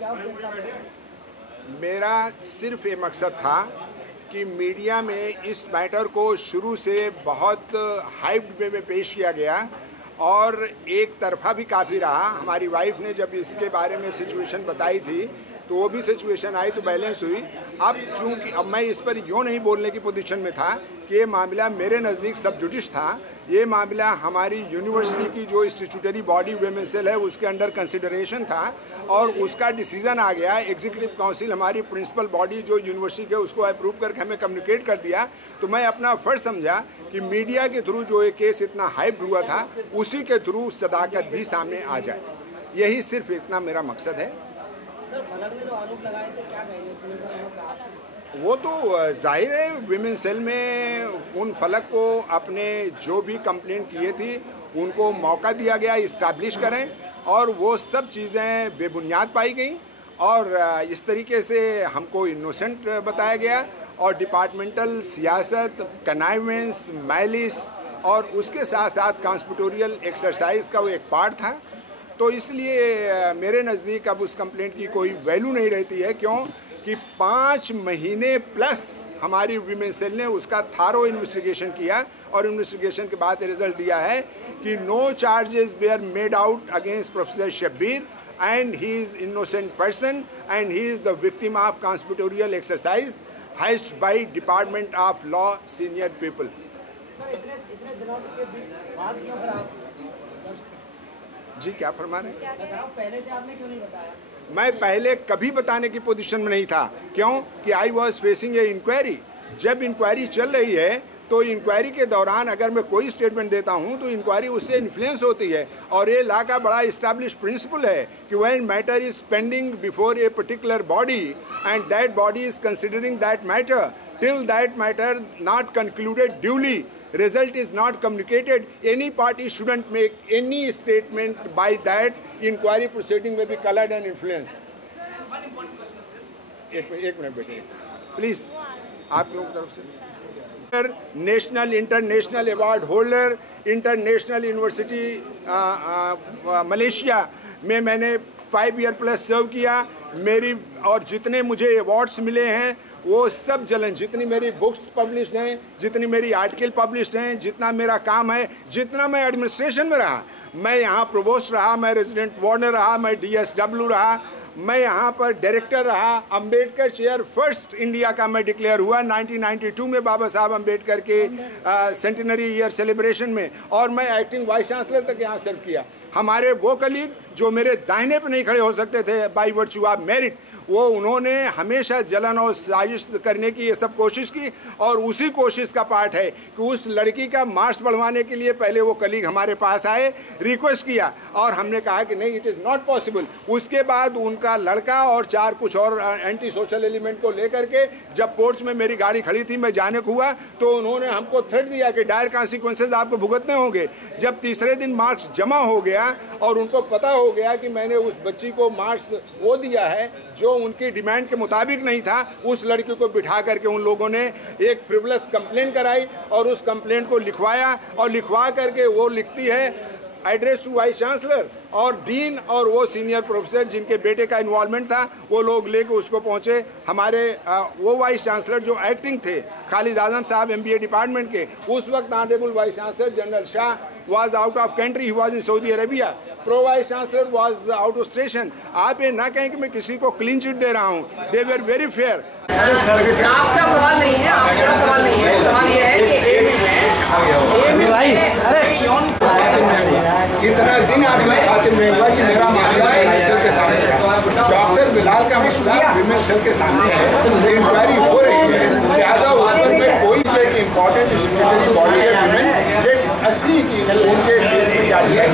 क्या उद्देश्य था? मेरा सिर्फ ये मकसद था कि मीडिया में इस मैटर को शुरू से बहुत हाइप्ड वे में पेश किया गया और एक तरफा भी काफ़ी रहा। हमारी वाइफ ने जब इसके बारे में सिचुएशन बताई थी तो वो भी सिचुएशन आई तो बैलेंस हुई। अब चूँकि अब मैं इस पर यूँ नहीं बोलने की पोजीशन में था कि ये मामला मेरे नज़दीक सब जुडिश था, ये मामला हमारी यूनिवर्सिटी की जो स्टैट्यूटरी बॉडी वुमेन सेल है उसके अंडर कंसिडरेशन था और उसका डिसीजन आ गया। एग्जीक्यूटिव काउंसिल हमारी प्रिंसिपल बॉडी जो यूनिवर्सिटी के उसको अप्रूव करके हमें कम्युनिकेट कर दिया। तो मैं अपना फ़र्ज समझा कि मीडिया के थ्रू जो ये केस इतना हाइप हुआ था उसी के थ्रू सदाकत भी सामने आ जाए, यही सिर्फ इतना मेरा मकसद है। सर, फलक ने जो आरोप लगाए थे क्या कहेंगे? वो तो जाहिर है विमेन सेल में उन फलक को अपने जो भी कंप्लेंट किए थी उनको मौका दिया गया इस्टेब्लिश करें और वो सब चीज़ें बेबुनियाद पाई गई और इस तरीके से हमको इनोसेंट बताया गया और डिपार्टमेंटल सियासत, कनाइवेंस, मैलिस और उसके साथ साथ कॉन्स्पिटोरियल एक्सरसाइज का वो एक पार्ट था। तो इसलिए मेरे नज़दीक अब उस कंप्लेंट की कोई वैल्यू नहीं रहती है। क्यों कि 5 महीने प्लस हमारी वीमेन सेल ने उसका थारो इन्वेस्टिगेशन किया और इन्वेस्टिगेशन के बाद रिजल्ट दिया है कि no charges were made out against professor Shabbir and he is innocent person and he is the victim of conspiratorial exercise heist by department of law senior people. Sir, इतने दिनों के बाद क्यों फिर आप जी क्या फरमा रहे हैं? पहले से आपने क्यों नहीं बताया? मैं पहले कभी बताने की पोजीशन में नहीं था। क्यों कि I was facing a inquiry. जब इंक्वायरी चल रही है तो इंक्वायरी के दौरान अगर मैं कोई स्टेटमेंट देता हूं तो इंक्वायरी उससे इन्फ्लुएंस होती है और ये लॉ का बड़ा इस्टेब्लिश प्रिंसिपल है कि when matter is pending before a particular body and that body is considering that matter till that matter not concluded duly, result is not communicated, any party shouldn't make any statement by that inquiry proceeding may be colored and influenced. एक minute बेटे please, आप लोगों की तरफ से national international award holder international university Malaysia में मैंने 5 year plus सर्व किया। मेरी और जितने मुझे अवार्ड्स मिले हैं वो सब जलन, जितनी मेरी बुक्स पब्लिश्ड हैं, जितनी मेरी आर्टिकल पब्लिश्ड हैं, जितना मेरा काम है, जितना मैं एडमिनिस्ट्रेशन में रहा, मैं यहाँ प्रोवोस्ट रहा, मैं रेजिडेंट वार्डनर रहा, मैं DSW रहा, मैं यहाँ पर डायरेक्टर रहा, अंबेडकर चेयर फर्स्ट इंडिया का मैं डिक्लेयर हुआ 1992 में बाबा साहब अंबेडकर के सेंटिनरी ईयर सेलिब्रेशन में, और मैं एक्टिंग वाइस चांसलर तक यहाँ सर्व किया। हमारे वो कलीग जो मेरे दाहिने पे नहीं खड़े हो सकते थे बाई वर्च्यू ऑफ मेरिट, वो उन्होंने हमेशा जलन और साजिश करने की ये सब कोशिश की और उसी कोशिश का पार्ट है कि उस लड़की का मार्क्स बढ़वाने के लिए पहले वो कलीग हमारे पास आए, रिक्वेस्ट किया और हमने कहा कि नहीं, इट इज़ नॉट पॉसिबल। उसके बाद उनका लड़का और 4 कुछ और एंटी सोशल एलिमेंट को लेकर के जब पोर्च में मेरी गाड़ी खड़ी थी, मैं जाने को हुआ तो उन्होंने हमको थ्रेट दिया कि डायर कॉन्सिक्वेंसेज आपको भुगतने होंगे। जब तीसरे दिन मार्क्स जमा हो गया और उनको पता हो गया कि मैंने उस बच्ची को मार्क्स वो दिया है जो उनकी डिमांड के मुताबिक नहीं था, उस लड़की को बिठा करके उन लोगों ने एक फ्रिवलस कंप्लेंट कराई और उस कंप्लेंट को लिखवाया और लिखवा करके वो लिखती है एड्रेस टू वाइस चांसलर और डीन और वो सीनियर प्रोफेसर जिनके बेटे का इन्वॉल्वमेंट था, वो लोग लेके उसको पहुंचे। हमारे वो वाइस चांसलर जो एक्टिंग थे खालिद आजम साहब MBA डिपार्टमेंट के, उस वक्त honourable vice chancellor general Shah was out of country, he was in Saudi Arabia. Pro Vice Chancellor was out of station. आप ये ना कहें कि मैं किसी को क्लीन चिट दे रहा हूँ, they were very fair. आपका सवाल नहीं है, आपका सवाल नहीं है, सवाल ये है कि इतना दिन आपसे खातिर में हुआ कि मेरा मामला विमेन सेल के सामने है, डॉक्टर बिलाल का मसला विमेन सेल के सामने है, इंक्वायरी हो रही है, लिहाजा उस पर मैं कोई एक इम्पोर्टेंट स्टैट्यूटरी बॉडी है विमेन 80 की उनके केस में क्या डिसाइड